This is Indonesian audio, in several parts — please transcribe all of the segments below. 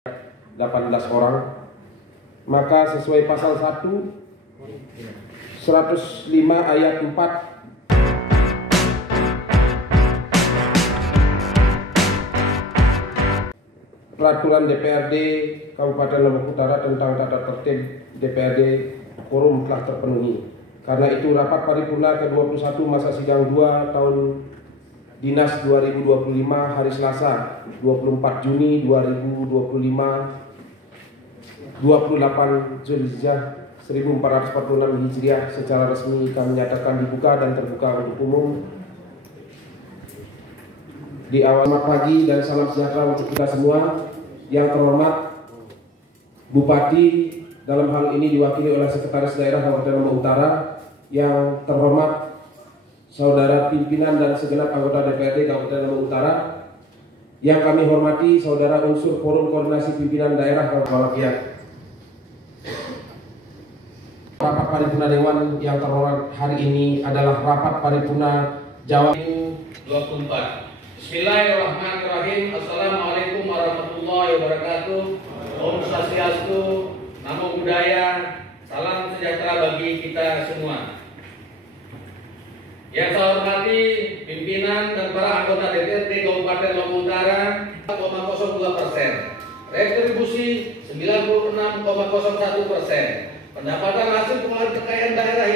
18 orang, maka sesuai pasal 105 ayat 4 Peraturan DPRD Kabupaten Lombok Utara tentang tata tertib DPRD quorum telah terpenuhi. Karena itu rapat paripurna ke-21 masa sidang 2 tahun Dinas 2025 hari Selasa 24 Juni 2025 28 Zulhijjah 1446 Hijriah secara resmi kami nyatakan dibuka dan terbuka untuk umum. Di awal pagi dan salam sejahtera untuk kita semua. Yang terhormat Bupati, dalam hal ini diwakili oleh Sekretaris Daerah Kabupaten Lombok Utara. Yang terhormat Saudara pimpinan dan segenap anggota DPRD Kabupaten Lombok Utara. Yang kami hormati Saudara unsur Forum Koordinasi Pimpinan Daerah Kabupaten Rakyat. Rapat paripurna Dewan yang terhormat hari ini adalah rapat paripurna Jawa 24. Bismillahirrahmanirrahim. Assalamualaikum warahmatullahi wabarakatuh. Om Swastiastu, Namo Buddhaya, salam sejahtera bagi kita semua. Yang saya hormati pimpinan dan para anggota DPRD Kabupaten Lombok Utara 0,02%, retribusi 96,01%, pendapatan hasil pengelolaan kekayaan daerah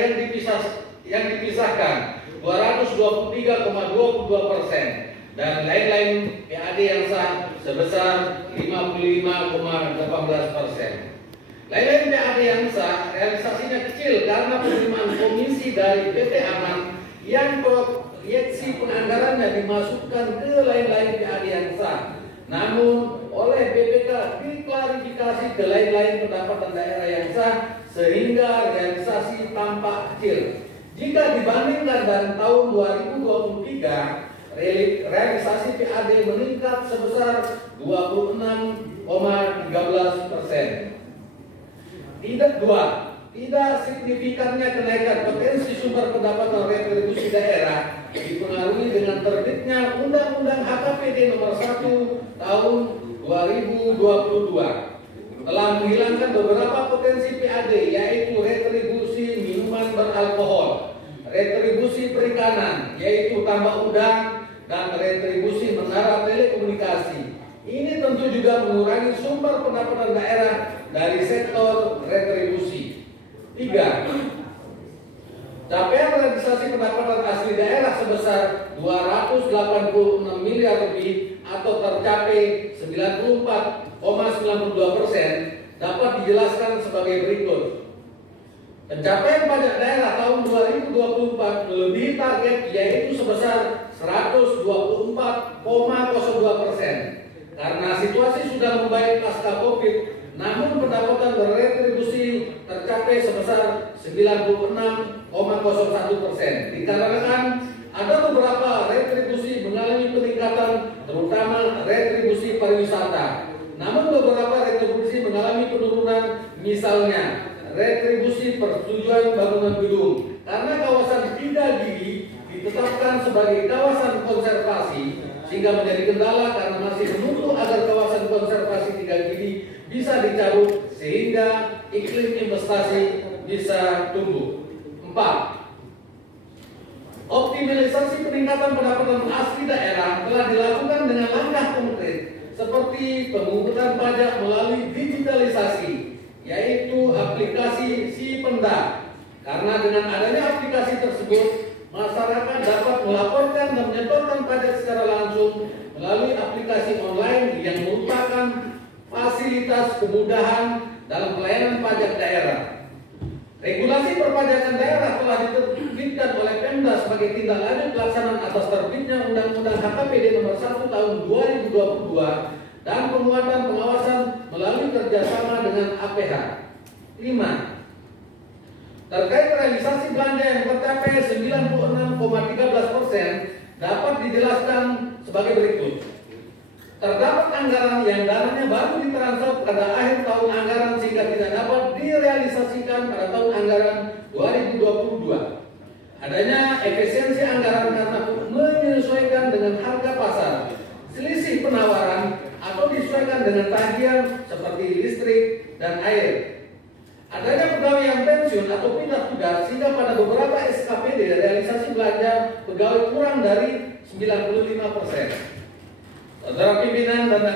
yang dipisahkan 223,22%. Dan lain-lain PAD yang sah sebesar 55,18%. Lain-lain PAD yang sah realisasinya kecil karena penerimaan komisi dari PT Aman yang proyeksi penganggarannya dimasukkan ke lain-lain PAD yang sah. Namun oleh BPK diklarifikasi ke lain-lain pendapatan daerah yang sah sehingga realisasi tampak kecil. Jika dibandingkan dengan tahun 2023, realisasi PAD meningkat sebesar 26,13%. Tidak signifikannya kenaikan potensi sumber pendapatan retribusi daerah dipengaruhi dengan terbitnya Undang-Undang HKPD Nomor 1 Tahun 2022 telah menghilangkan beberapa potensi PAD, yaitu retribusi minuman beralkohol, retribusi perikanan yaitu tambak udang, dan retribusi menara telekomunikasi. Ini tentu juga mengurangi sumber pendapatan daerah dari sektor retribusi. 3. Capaian realisasi pendapatan asli daerah sebesar 286 miliar lebih atau tercapai 94,92% dapat dijelaskan sebagai berikut. Pencapaian pajak daerah tahun 2024 melebihi target, yaitu sebesar 124,02%. Karena situasi sudah membaik pasca Covid, namun pendapatan berretribusi tercapai sebesar 96,01%. Dikarenakan ada beberapa retribusi mengalami peningkatan, terutama retribusi pariwisata. Namun beberapa retribusi mengalami penurunan, misalnya retribusi persetujuan bangunan gedung. Karena kawasan Tiga Gili ditetapkan sebagai kawasan konservasi, sehingga menjadi kendala karena masih menunggu agar kawasan konservasi Tiga Gili bisa dicabut sehingga iklim investasi bisa tumbuh. 4. Optimalisasi peningkatan pendapatan asli daerah telah dilakukan dengan langkah konkret seperti pemungutan pajak melalui digitalisasi, yaitu aplikasi Sipenda. Karena dengan adanya aplikasi tersebut, masyarakat dapat melaporkan dan menyetorkan pajak secara langsung melalui aplikasi online yang merupakan fasilitas kemudahan dalam pelayanan pajak daerah. Regulasi perpajakan daerah telah diterbitkan oleh Pemda sebagai tindak lanjut pelaksanaan atas terbitnya Undang-Undang HKPD Nomor 1 Tahun 2022 dan penguatan pengawasan melalui kerjasama dengan APH. 5. Terkait realisasi belanja yang tercapai 96,13% dapat dijelaskan sebagai berikut. Terdapat anggaran yang dananya baru ditransfer pada akhir tahun anggaran sehingga tidak dapat direalisasikan pada tahun anggaran 2022. Adanya efisiensi anggaran karena menyesuaikan dengan harga pasar, selisih penawaran, atau disesuaikan dengan tagihan seperti listrik dan air. Adanya pegawai yang pensiun atau pindah tugas sehingga pada beberapa SKPD realisasi belanja pegawai kurang dari 95%. Saudara pimpinan dan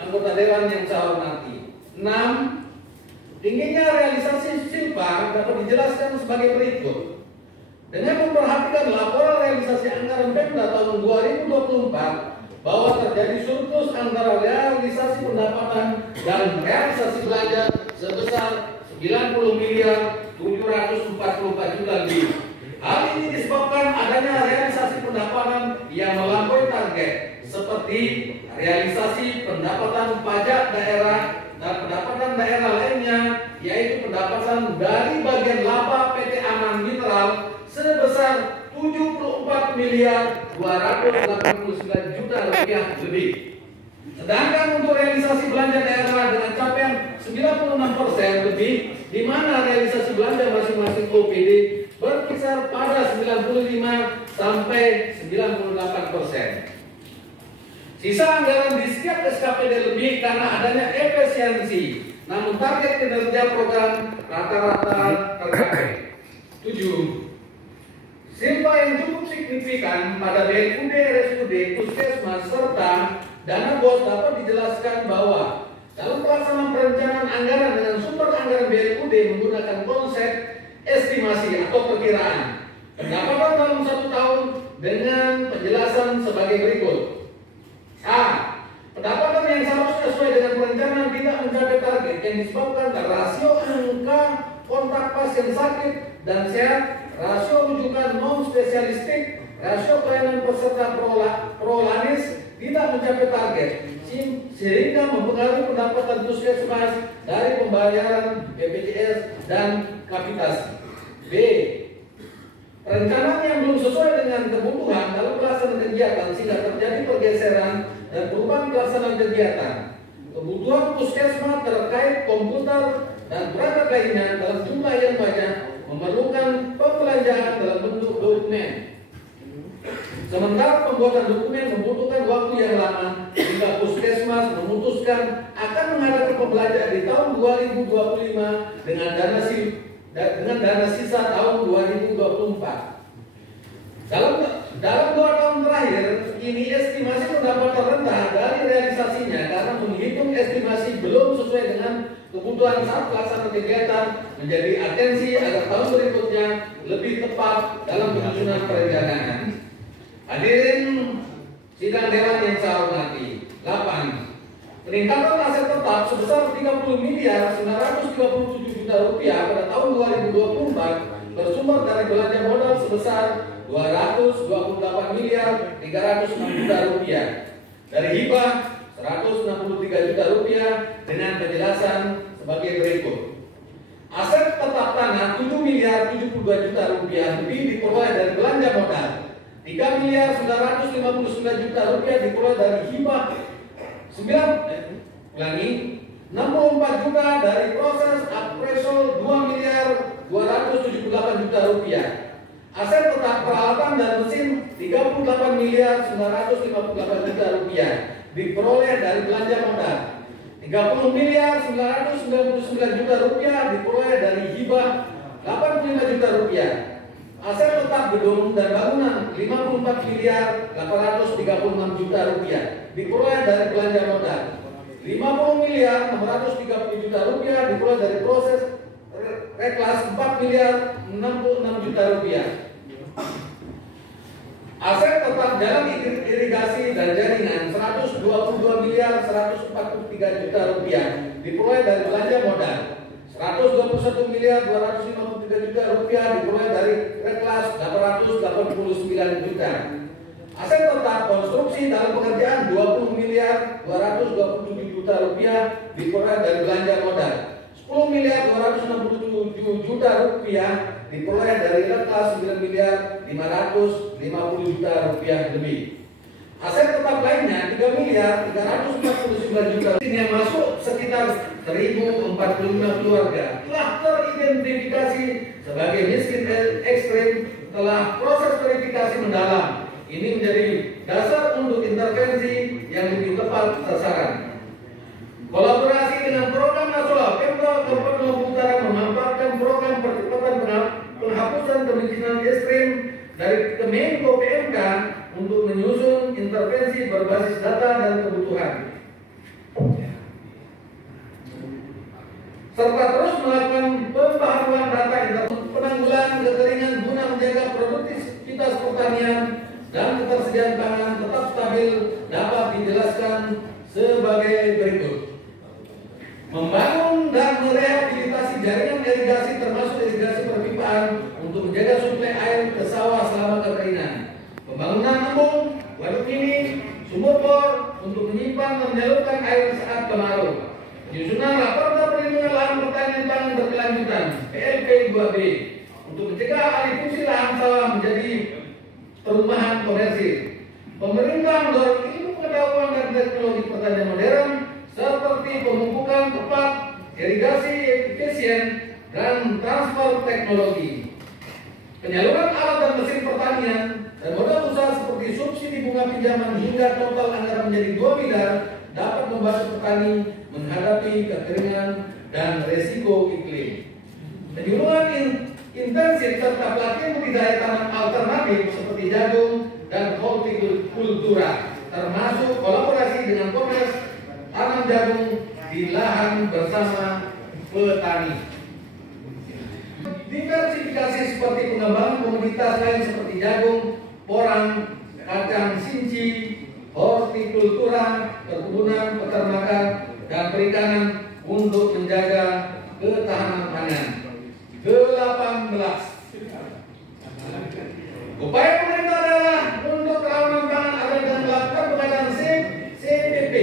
anggota dewan yang saya hormati. 6. Tingginya realisasi silpa dapat dijelaskan sebagai berikut. Dengan memperhatikan laporan realisasi anggaran Pemda tahun 2024 bahwa terjadi surplus antara realisasi pendapatan dan realisasi belanja sebesar 90 miliar 744 juta lebih. Hal ini disebabkan adanya realisasi pendapatan yang melampaui target seperti realisasi pendapatan pajak daerah dan pendapatan daerah lainnya, yaitu pendapatan dari bagian laba PT Aman Mineral sebesar 74 miliar 289 juta rupiah lebih. Sedangkan untuk realisasi belanja daerah dengan capaian 96% lebih, di mana realisasi belanja masing-masing OPD berkisar pada 95 sampai 98%. Sisa anggaran di setiap SKPD lebih karena adanya efisiensi, namun target kinerja program rata-rata tercapai. 7. Silpa yang cukup signifikan pada BLUD, RSUD, Puskesmas, serta dana BOS dapat dijelaskan bahwa dalam pelaksanaan perencanaan anggaran dengan sumber anggaran BLUD menggunakan konsep estimasi atau perkiraan pendapatan dalam 1 tahun dengan penjelasan sebagai berikut. A. Pendapatan yang seharusnya sesuai dengan perencanaan tidak mencapai target yang disebabkan dari rasio angka kontak pasien sakit dan sehat, rasio rujukan non spesialistik, rasio pelayanan peserta prolanis tidak mencapai target sehingga mempengaruhi pendapatan puskesmas dari pembayaran BPJS dan kapitasi. B. Perencanaan yang belum sesuai dengan kebutuhan dalam pelaksanaan kegiatan sehingga terjadi pergeseran dan perubahan pelaksanaan kegiatan. Kebutuhan puskesmas terkait komputer dan perangkat lainnya dalam jumlah yang banyak memerlukan pembelanjaan dalam bentuk dokumen. Sementara pembuatan dokumen membutuhkan waktu yang lama hingga puskesmas memutuskan akan mengadakan pembelanjaan di tahun 2025 dengan dana sisa tahun 2024. Dalam 2 tahun terakhir ini estimasi pendapatan rendah dari realisasinya karena menghitung estimasi belum sesuai dengan kebutuhan saat pelaksanaan kegiatan, menjadi atensi agar tahun berikutnya lebih tepat dalam penyusunan perencanaan. Hadirin sidang dewan yang saya hormati. 8. Peningkatan aset tetap sebesar 30 miliar 937 juta rupiah pada tahun 2024 bersumber dari belanja modal sebesar 228 miliar 306 juta rupiah, dari hibah 163 juta rupiah dengan penjelasan sebagai berikut. Aset tetap tanah 7 miliar 72 juta rupiah lebih diperoleh dari belanja modal, 3 miliar 959 juta rupiah diperoleh dari hibah, 64 juta dari proses appraisal, 2 miliar 278 juta rupiah. Aset tetap peralatan dan mesin 38 miliar 958 juta rupiah diperoleh dari belanja modal, 30 miliar 999 juta rupiah diperoleh dari hibah, 85 juta rupiah. Aset tetap gedung dan bangunan 54 miliar 836 juta rupiah diperoleh dari belanja modal, 50 miliar 630 juta rupiah diperoleh dari proses reklas, 4 miliar 66 juta rupiah. Aset tetap jalan irigasi dan jaringan 122 miliar 143 juta rupiah diperoleh dari belanja modal, 121 miliar 253 juta rupiah diperoleh dari reklas 889 juta. Aset tetap konstruksi dalam pekerjaan 20 miliar 227 juta rupiah diperoleh dari belanja modal, 10 miliar 267 juta rupiah diperoleh dari reklas 9 miliar 550 juta rupiah lebih. Aset tetap lainnya 3 miliar 349 juta yang masuk sekitar 1045 keluarga telah teridentifikasi sebagai miskin ekstrim telah proses verifikasi mendalam. Ini menjadi dasar untuk intervensi yang lebih tepat sasaran. Kolaborasi dengan program nasional Pemda Kabupaten Lombok Utara memanfaatkan program percepatan penghapusan kemiskinan ekstrim dari Kemenko PMK untuk menyusun intervensi berbasis data dan kebutuhan, serta terus melakukan pembaharuan data penanggulangan kekeringan guna menjaga produktivitas pertanian dan ketersediaan pangan tetap stabil dapat dijelaskan sebagai berikut. Membangun dan merehabilitasi jaringan irigasi termasuk irigasi perpipaan untuk menjaga suplai air ke sawah selama kekeringan. Pembangunan embung, waduk mini, sumur bor untuk menyimpan dan menyalurkan air saat kemarau. Penyusunan Raperda Perlindungan Lahan Pertanian Pangan Berkelanjutan (PLP 2B) untuk mencegah alih fungsi lahan sawah menjadi perumahan komersil. Pemerintah mendorong ilmu pengetahuan dan teknologi pertanian modern seperti pemupukan tepat, irigasi efisien, dan transfer teknologi. Penyaluran alat dan mesin pertanian dan modal usaha seperti subsidi bunga pinjaman hingga total anggaran menjadi 2 miliar dapat membantu petani menghadapi kekeringan dan resiko iklim. Penyuluhan intensif serta pelatihan budidaya tanam alternatif seperti jagung dan hortikultura, termasuk kolaborasi dengan Komers tanam jagung di lahan bersama petani. Diversifikasi seperti pengembangan komoditas lain seperti jagung, porang, kacang sinci, hortikultura, perkebunan, peternakan, dan perikanan untuk menjaga ketahanan pangan. 18. Upaya pemerintah daerah untuk kerawanan pangan adalah dengan melakukan pengadaan CPP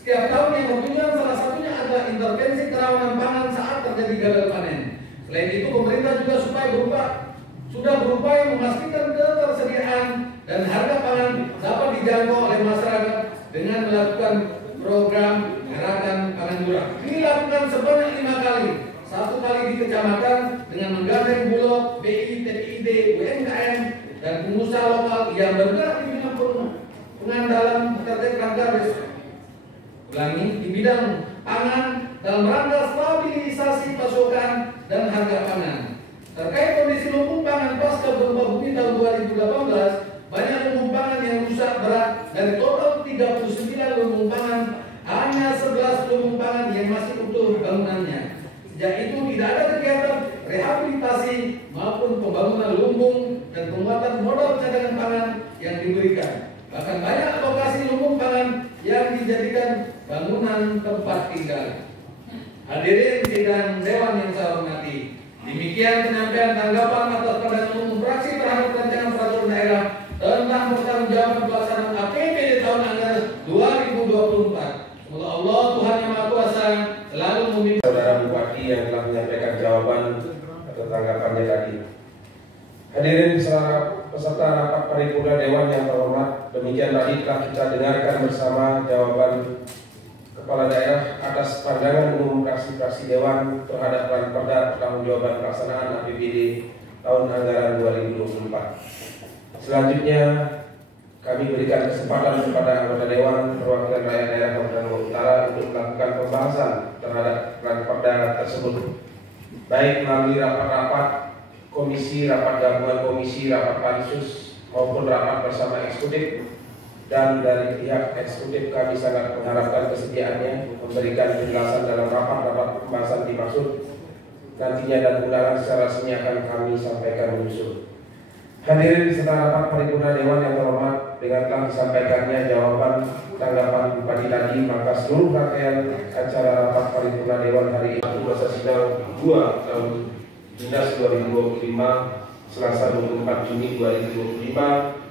setiap tahun yang bertujuan salah satunya adalah intervensi kerawanan pangan saat terjadi gagal panen. Selain itu, pemerintah juga sudah berupaya memastikan ketersediaan dan harga pangan dapat dijangkau oleh masyarakat dengan melakukan program gerakan pangan murah. Dilakukan sebanyak 5 kali. 1 kali di kecamatan dengan menggandeng Bulog, BI, TPID, UMKM, dan pengusaha lokal yang bergerak di bidang pengandalan terkait rangka di bidang pangan dalam rangka stabilisasi pasokan dan harga pangan. Terkait kondisi lumbung pangan pasca gempa bumi tahun 2018, banyak lumbung pangan yang rusak berat. Dari total 39 lumbung pangan, hanya 11 lumbung pangan yang masih utuh bangunannya. Sejak itu tidak ada kegiatan rehabilitasi maupun pembangunan lumbung dan penguatan modal cadangan pangan yang diberikan. Bahkan banyak lokasi lumbung pangan yang dijadikan bangunan tempat tinggal. Hadirin sidang Dewan yang saya hormati, demikian penyampaian tanggapan atas pandangan umum fraksi terhadap rancangan peraturan daerah tentang pertanggungjawaban pelaksanaan APBD tahun anggaran 2024. Semoga Allah Tuhan Yang Maha Kuasa selalu memimpin. Saudara Bupati yang telah menyampaikan jawaban atau tanggapannya tadi. Hadirin peserta rapat paripurna Dewan yang terhormat, demikian tadi telah kita dengarkan bersama jawaban Kepala Daerah atas pandangan umum fraksi-fraksi Dewan terhadap Ranperda pertanggungjawaban pelaksanaan APBD tahun anggaran 2024. Selanjutnya kami berikan kesempatan kepada anggota Dewan Perwakilan Rakyat Daerah Kabupaten Lombok Utara untuk melakukan pembahasan terhadap Ranperda tersebut, baik melalui rapat-rapat komisi, rapat gabungan komisi, rapat pansus maupun rapat bersama eksekutif. Dan dari pihak eksekutif kami sangat mengharapkan kesediaannya memberikan penjelasan dalam rapat-rapat pembahasan dimaksud nantinya, dan undangan secara resmi akan kami sampaikan menyusul. Hadirin peserta rapat paripurna Dewan yang terhormat, dengan telah disampaikannya jawaban tanggapan Bupati tadi, maka seluruh rangkaian acara rapat paripurna Dewan hari ini masa sidang 2 tahun Dinas 2025 Selasa 24 Juni 2025